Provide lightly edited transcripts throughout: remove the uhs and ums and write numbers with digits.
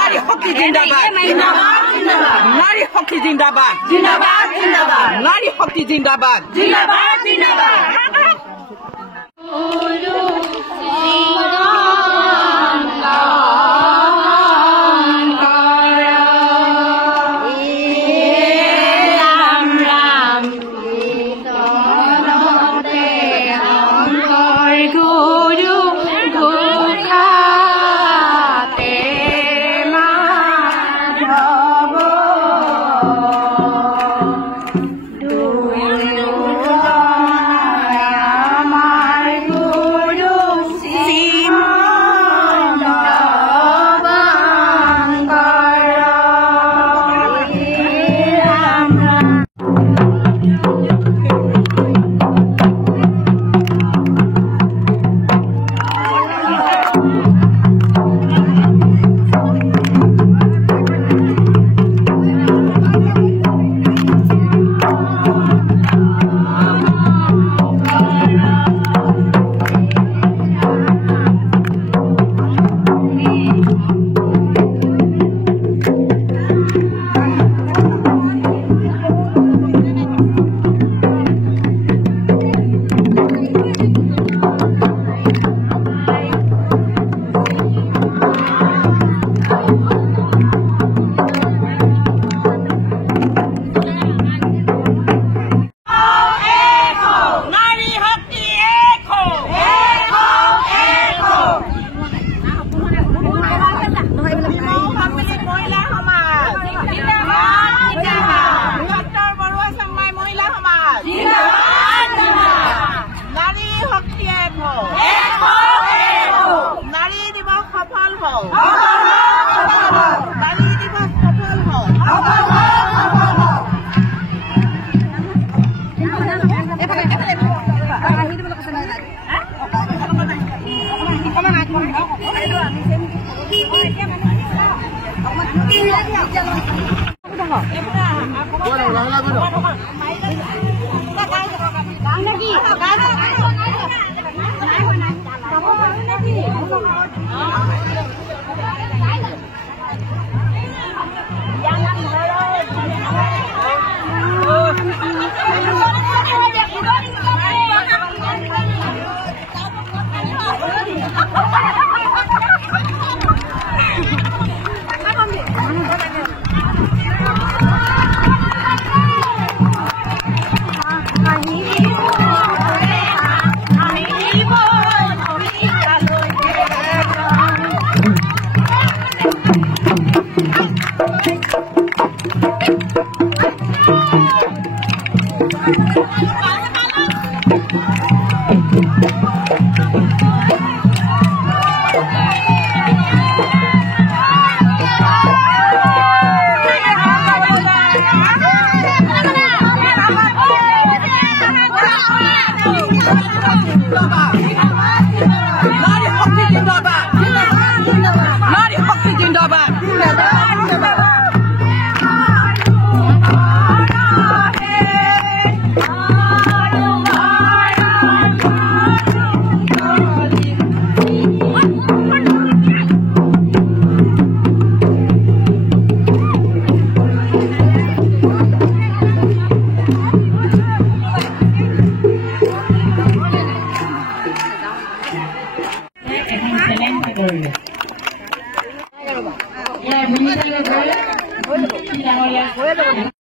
Nari hockey zindabad. Nari hockey zindabad. Nari hockey zindabad. Come on,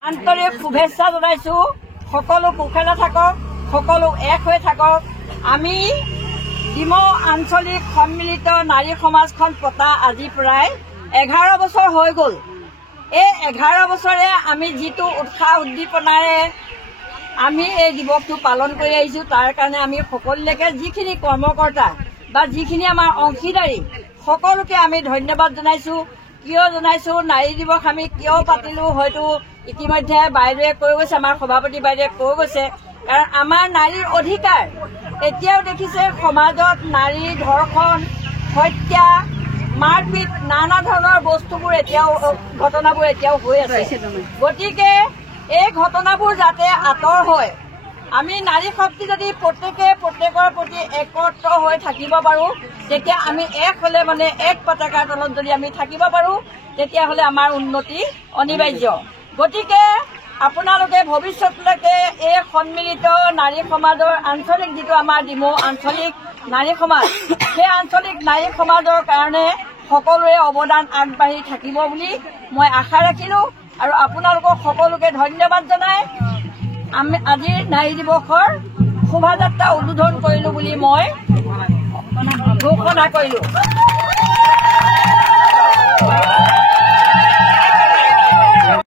আন্তৰিক শুভেচ্ছা জনাইছো। সকলো কুশলে থাকক, সকলো এক হৈ থাকক। আমি ডিমৌ আঞ্চলিক সন্মিলিত নাৰী সমাজখন পতা আজি প্ৰায় 11 বছৰ হৈ গ'ল। এই 11 বছৰে আমি যিটো উৎসাহ উদ্দীপনাৰে আমি এই দিৱসটো পালন কৰি আহিছো, তাৰ কাৰণে আমি সকলোকে যিখিনি কৰ্মকৰ্তা বা যিখিনি আমাৰ অংশীদাৰী সকলোকে আমি ধন্যবাদ জনাইছো। কিয় জনাইছো, নাৰী দিৱস আমি কিয় পাতিলো হয়তো ইতিমধ্যে বাইদেৱে কৈ গৈছে, আমাৰ সভাপতি বাইদেৱে কৈ গৈছে। কাৰণ আমাৰ নাৰীৰ অধিকাৰ এতিয়াও দেখিছে সমাজত নাৰী ধৰ্ষণ, হত্যা, মাৰপিট, নানা ধৰণৰ বস্তুবোৰ এতিয়াও ঘটনাবোৰ এতিয়াও হৈ আছে। গতিকে এই ঘটনাবোৰ যাতে আঁতৰ হয়, আমি নাৰী শক্তি যদি প্ৰত্যেকৰ প্ৰতি একত্ৰ হৈ থাকিব পাৰো, তেতিয়া আমি এক হলে মানে এক পতাকাৰ তলত যদি আমি থাকিব পাৰো, তেতিয়াহ'লে আমাৰ উন্নতি অনিবাৰ্য। গতিকে আপোনালোকে ভৱিষ্যতলৈকে এই সন্মিলিত নাৰী সমাজৰ আঞ্চলিক যিটো আমাৰ ডিমৌ আঞ্চলিক নাৰী সমাজ, সেই আঞ্চলিক নাৰী সমাজৰ কাৰণে সকলোৰে অৱদান আগবাঢ়ি থাকিব বুলি মই আশা ৰাখিলো। আৰু আপোনালোকক সকলোকে ধন্যবাদ জনাই আমি আজিৰ নাৰী দিৱসৰ শোভাযাত্ৰা উদ্বোধন কৰিলো বুলি মই ঘোষণা কৰিলো।